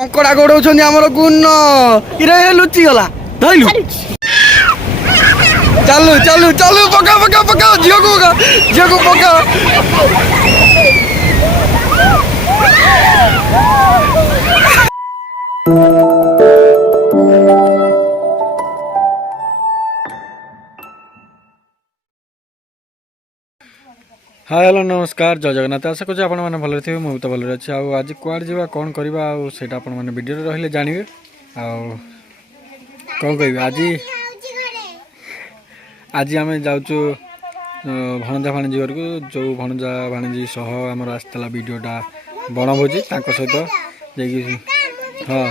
କଙ୍କଡା ଗୋଡଉଛନ୍ତି ଆମର ଗୁନ ଇରେ ଲୁଚି ଗଲା ଧଇଲୁ ଚାଲୁ ଚାଲୁ ଚାଲୁ ପକା ପକା ପକା ଝିଅକୁ ପକା हाय हेलो नमस्कार जय जगन्नाथ आशा करूँ आपण मैंने भले थे मुझे तो भले अच्छे आज कुआड़े जा कौन करवा आटा आपण मैंने वीडियो रही जानवे कौन कह आज आज आम जाऊँ भणजा भाणीजी घर को जो भणजा भाणीजी सह आमर आसला वीडियोटा बनभोजी सहित हाँ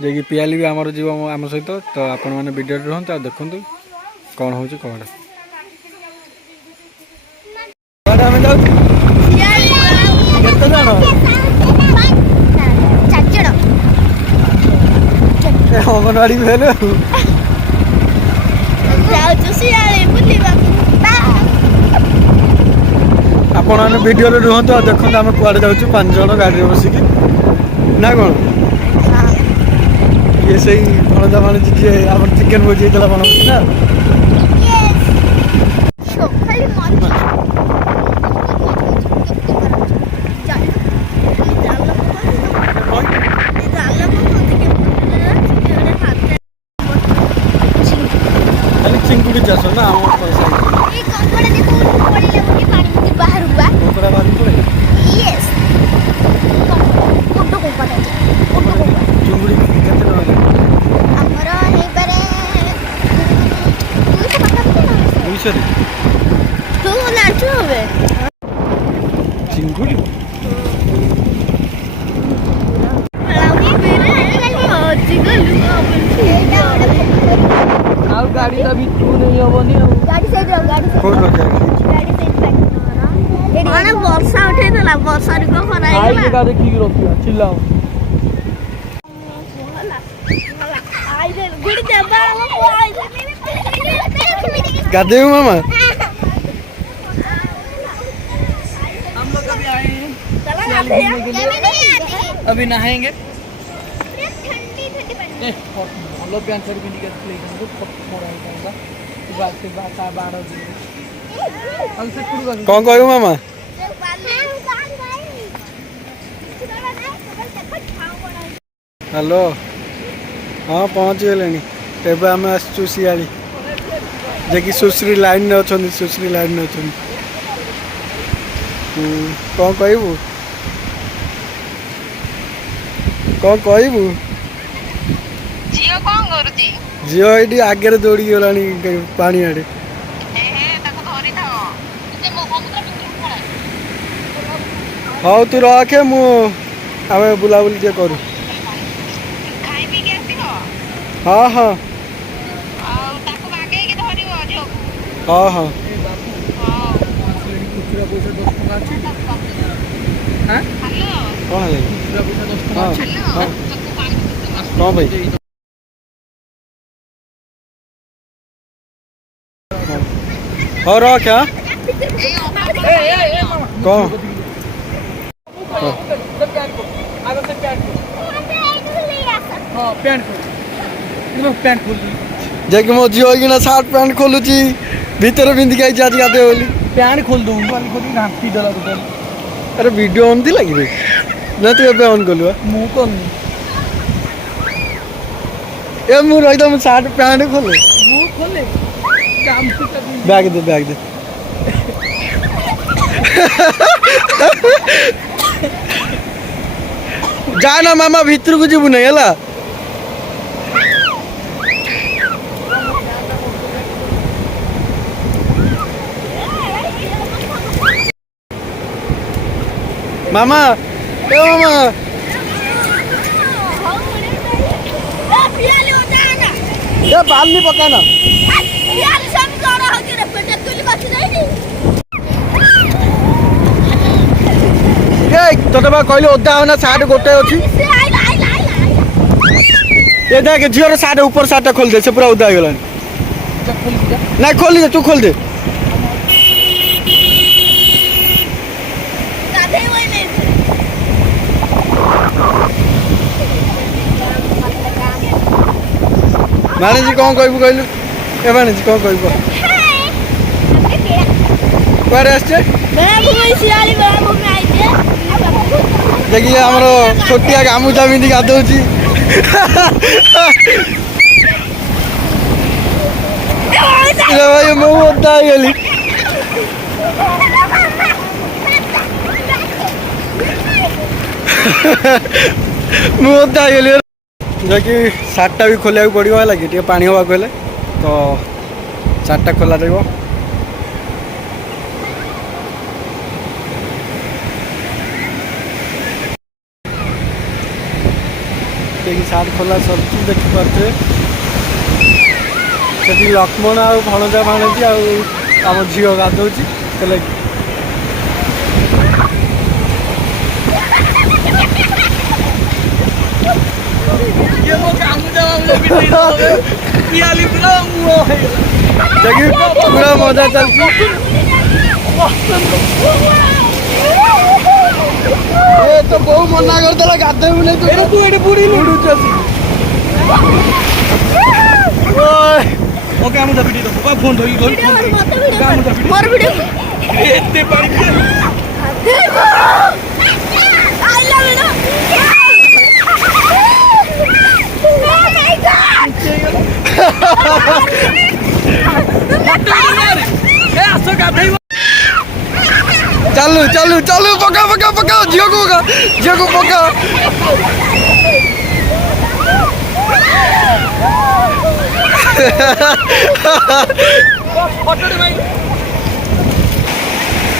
जे पियाली भी आमर जीव आम सहित तो आपण मैंने वीडियो रुहतु देखु कौन हो कौन अंगनवाड़ी भेल आपण मैंने वीडियो रुहतु देखो आम कुआड़े जाऊँ 5 जन गाड़ी में बसिकी ना कौन ये से भणजा भाणीजी जी आम चिकेन भोजी बना ना चिंकुड़ी चाष ना चिंकुड़ी गाड़ी का भी तू नहीं होबनी गाड़ी साइड कोन रखे माने वर्षा उठे देला वर्षा रे को खरा आई जगह देखि के रखिया चिल्लाओ आई दे गुड़ी देबा आई गादे मामा हम लोग अभी आए हैं चला अभी नहाएंगे ठंडी ठंडी पानी हम लोग प्यान शर्ट पिंडी के प्ले कौन कहू मामा हेलो हाँ पहुँच गले आम आसचु सियाड़ी जे सुश्री लाइन में अच्छा सुश्री लाइन में अच्छा कौन कहबू कौन कहबू झील ये आगे दौड़ी गला पानी आड़े हाँ तू रखे आम बुलाबुली करू हाँ हाँ हाँ हाँ कौन भाई और क्या कौन जैक मो झील होगी सार्ट पैंट खोलुची भीतर बिंदी आई आज गाते बोली पैंट खोल दूँ घाटी देला टोटल अरे वीडियो ऑन थी लगी ना तू ए ऑन कलु मु कौन ए मु रही सार्ट पैंट खोले मु खोले बैग दे जाना मामा भीतर को जीवु नहीं है मामा ए मामा ये बाल नहीं पकाना तोते बा कहली ओदा होना सार्ट गोटे अच्छी ये देख झील सार्ट ऊपर सार्ट खोल दे से पूरा ओदा हो ना खोल दे तू खोल दे भाणीजी कौन कहबू कहलु ए भाणीजी कौन कहबू कुआरे आछे देखिए आमर छोटिया गामुछा पिंधि गाधौची भाई मु ओदा गली मु ओदा गली जैकि सार्टा भी खोलिया पड़ो है कि पानी हवा हेले तो सार्टा खोला रही सार्ट खोला सब देखिपे से लक्ष्मण आ भणजा भाणजी आम झील गाधौची पूरा मजा चलती तो बहु मना करदेला गाधेबू नहीं तू एटी बुड़ी उड़ुच ओके हम वीडियो देखो फोन धोई मोर वीडियो एते पानी चलू चलू चलू पका पका पका झियो को पका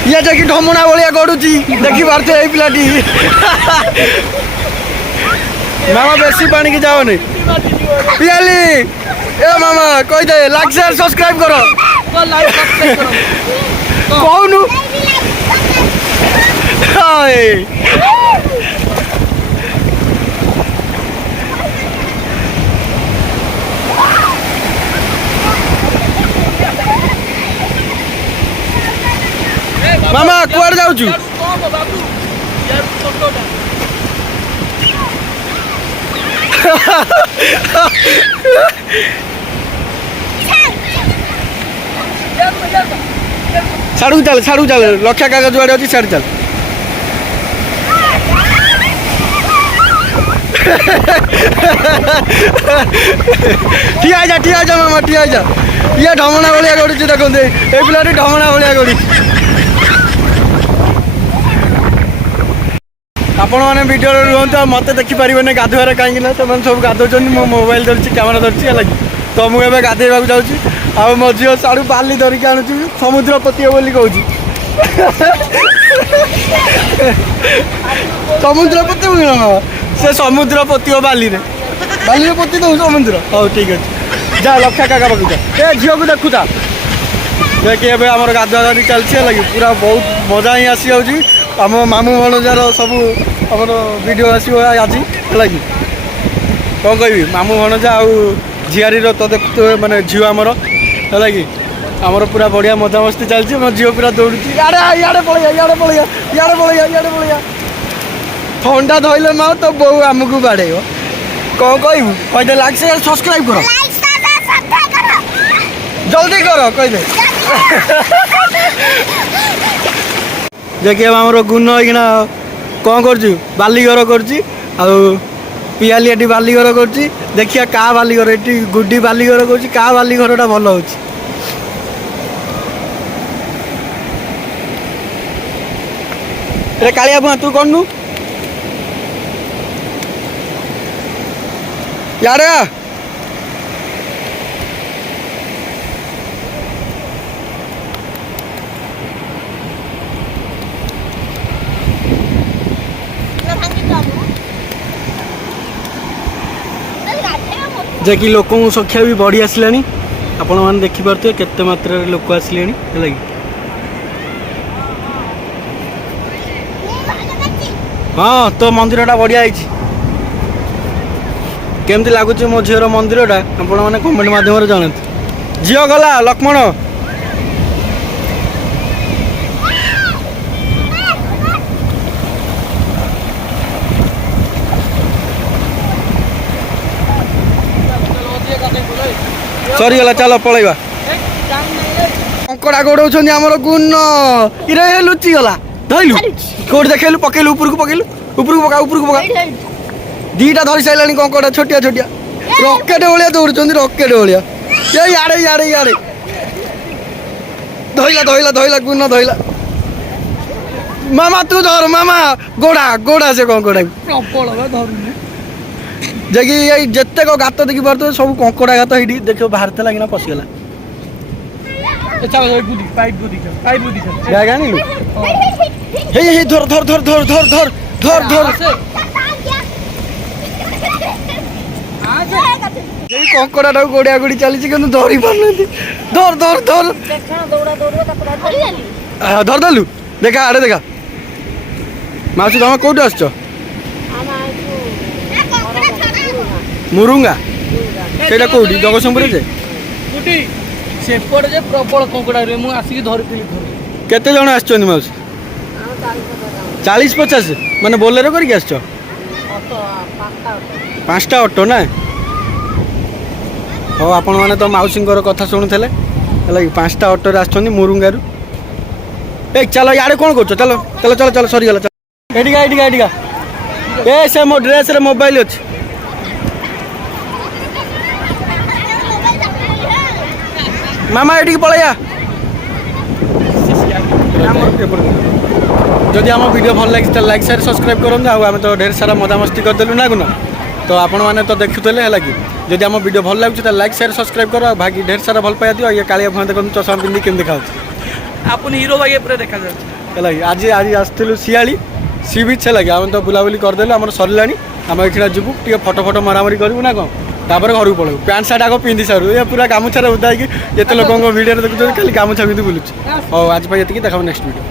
ये जाकि ढमणा भाया गड़ुची देखी पार्थ ये पिलाटी मामा बेसी पानी की जाओ नहीं पियाली ए मामा कही दे लाइक शेयर सब्सक्राइब करो कौन मामा कुआड़ जाऊँ साड़ू चल लक्षा कागज जुआड़े अच्छी साड़ी चल ठिया जा मामा ठिया जा ये ढमणा भाया गड़ुची देखते ये पिलाटी ढमणा भाया गड़ी आपण मैंने वीडियो रुहतु मत देखिपारे गाधुआर कहीं सब गाधौन मो मोबाइल धरती कैमेरा धरती है तो मुझे गाधेवा जाऊँगी आ मो झील साड़ू बाली धरिकी आणुची समुद्र पतियो बोली कहूँ समुद्र पति से समुद्र पतियो बाली पति दो समुद्र हाँ ठीक अच्छे जा लक्षा काका पाक जा ए झील को देखुता देखिए एवं आम गाधुआ गाधी चलती है पूरा बहुत मजा ही आसी जाऊँगी आम मामू भणजार सब आम वीडियो आसो आज है कि कौन कह मामू भणजा झियारी तो देखते मानने झील आमर है कि आमर पूरा बढ़िया मजा मस्ती चलती मो झील पूरा दौड़ी इे पलैया ठंडा धोइले माँ तो बो आमको बाड़े कौन कहू कहते लाइक शेयर सब्सक्राइब करो जल्दी करो कहते देखिए आमर गुण होना कौन कर बालीघर कर पियाली एटी बालीघर कर देखिए क्या बालीघर ये गुड्डी बालीघर कर बालीघरटा भल हो कालिया बुआ तू कौन यार जैकि लोक संख्या भी बढ़ी आसला आपण मैंने देखिपे केते मात्रा लोक आसले है हाँ तो मंदिरटा बढ़िया केमती लगुच मो झीर मंदिरटा आपण मैंने कमेंट मध्यम जनातु झील गला लक्ष्मण ସରିଗଲା ଚାଲ ପଳେଇବା। କଙ୍କଡ଼ା ଗୋଡ଼ଉଛନ୍ତି ଆମର ଗୁନ ଇରେ ଲୁଚିଗଲା ଧଇଲୁ କୋଉଠି ଦେଖେଇଲୁ ପକେଇଲୁ ଉପରକୁ ପକେଇଲୁ ଉପରକୁ ପକା ଦିଟା ଧରି ସାରିଲାଣି କଙ୍କଡ଼ା ଛୋଟିଆ ରକେଟ ଭଳିଆ ଦୌଡୁଛନ୍ତି ରକେଟ ଭଳିଆ ଇଆଡେ ଧଇଲା ଗୁନ ଧଇଲା ମାମା ତୁ ଧର ମାମା ଗୋଡ଼ା ସେ କଙ୍କଡ଼ାକୁ ପ୍ରବଳ ଧରୁନି ଯାଇକି ଏଇ ଯେତେକ ଗାତ ଦେଖି ପାରୁଥିବ ସବୁ କଙ୍କଡ଼ା ଗାତ ଏଇଠି ଦେଖିବ ବାହାରିଥିଲା କିନା ପଶିଗଲା ବ୍ୟାଗ ଆଣିଲୁ ହେଇ ଧର ଏଇ କଙ୍କଡ଼ାଟାକୁ ଗୋଡ଼ିଆ ଗୋଡ଼ି ଚାଲିଛି କିନ୍ତୁ ଧରି ପାରୁନାହାନ୍ତି ଧରିଦେଲୁ ଦେଖା ଆଡ଼େ ଦେଖା ମାଉସୀ ତମେ କୋଉଠୁ ଆସିଛ ମୁରୁଙ୍ଗା ସେଇଟା କୋଉଠି ଜଗତସିଂହପୁରରେ ଯେ ସେପଟେ ଯେ ପ୍ରବଳ କଙ୍କଡ଼ା ରୁହେ ମୁଁ ଆସିକି ଧରିଥିଲି କେତେ ଜଣ ଆସିଛନ୍ତି ମାଉସୀ 40-50 ମାନେ ବୋଲେରୋ କରିକି ଆସିଛ 5ଟା ଅଟୋ ନା ହଉ ଆପଣମାନେ ତ ମାଉସୀଙ୍କର କଥା ଶୁଣୁଥିଲେ ହେଲା କି 5ଟା ଅଟୋରେ ଆସିଛନ୍ତି ମୁରୁଙ୍ଗାରୁ ଏ ଚାଲ ଇଆଡ଼େ କ'ଣ କରୁଛ ଚାଲ ସରିଗଲା ଏଠିକା ଏ ସେ ମୋ ଡ୍ରେସ୍ରେ ମୋବାଇଲ ଅଛି ମାମା ଏଠିକି ପଳେଇବା ଯଦି ଆମ ଭିଡ଼ିଓ ଭଲ ଲାଗିଛି ତାହେଲେ ଲାଇକ୍ ସେୟାର ସବସ୍କ୍ରାଇବ୍ କରନ୍ତୁ ଆଉ ଆମେ ତ ଢେର ସାରା ମଜାମସ୍ତି କରିଦେଲୁ ନା ଗୁନ ତ ଆପଣମାନେ ତ ଦେଖୁଥିଲେ ହେଲା କି ଯଦି ଆମ ଭିଡ଼ିଓ ଭଲ ଲାଗୁଛି ତାହେଲେ ଲାଇକ୍ ସେୟାର ସବସ୍କ୍ରାଇବ୍ କର ଆଉ ଭାଗି ଢେର ସାରା ଭଲ ପାଇବା ଦିଅ ଇଏ କାଳିଆ ଭୁଆଁ ଦେଖନ୍ତୁ ଚଷମା ପିନ୍ଧି କେମିତି ଦେଖାଯାଉଛି ଆପଣ ହିରୋ ଭାଇ ଉପରେ ଦେଖାଯାଉଛି ହେଲା କି ଆଜି ଆସିଥିଲୁ ଶିଆଳି ସି ବିଚ୍ ହେଲା କି ଆମେ ତ ବୁଲାବୁଲି କରିଦେଲୁ ଆମର ସରିଲାଣି ଆମେ ଏଇଖିଣା ଯିବୁ ଟିକେ ଫଟୋ ମରାମରି କରିବୁ ନା କ'ଣ ତାପରେ ଘରକୁ ପଳେଇବୁ ପ୍ୟାଣ୍ଟ ସାର୍ଟ ଆଗ ପିନ୍ଧି ସାରୁ ଏ ପୁରା ଗାମୁଛାରେ ଓଦା ହେଇକି ଏତେ ଲୋକଙ୍କ ଭିଡ଼ିଓରେ ଦେଖୁଛନ୍ତି ଖାଲି ଗାମୁଛା ପିନ୍ଧି ବୁଲୁଛି ହଉ ଆଜି ପାଇଁ ଏତିକି ଦେଖାବ ନେକ୍ସଟ ଭିଡ଼ିଓ।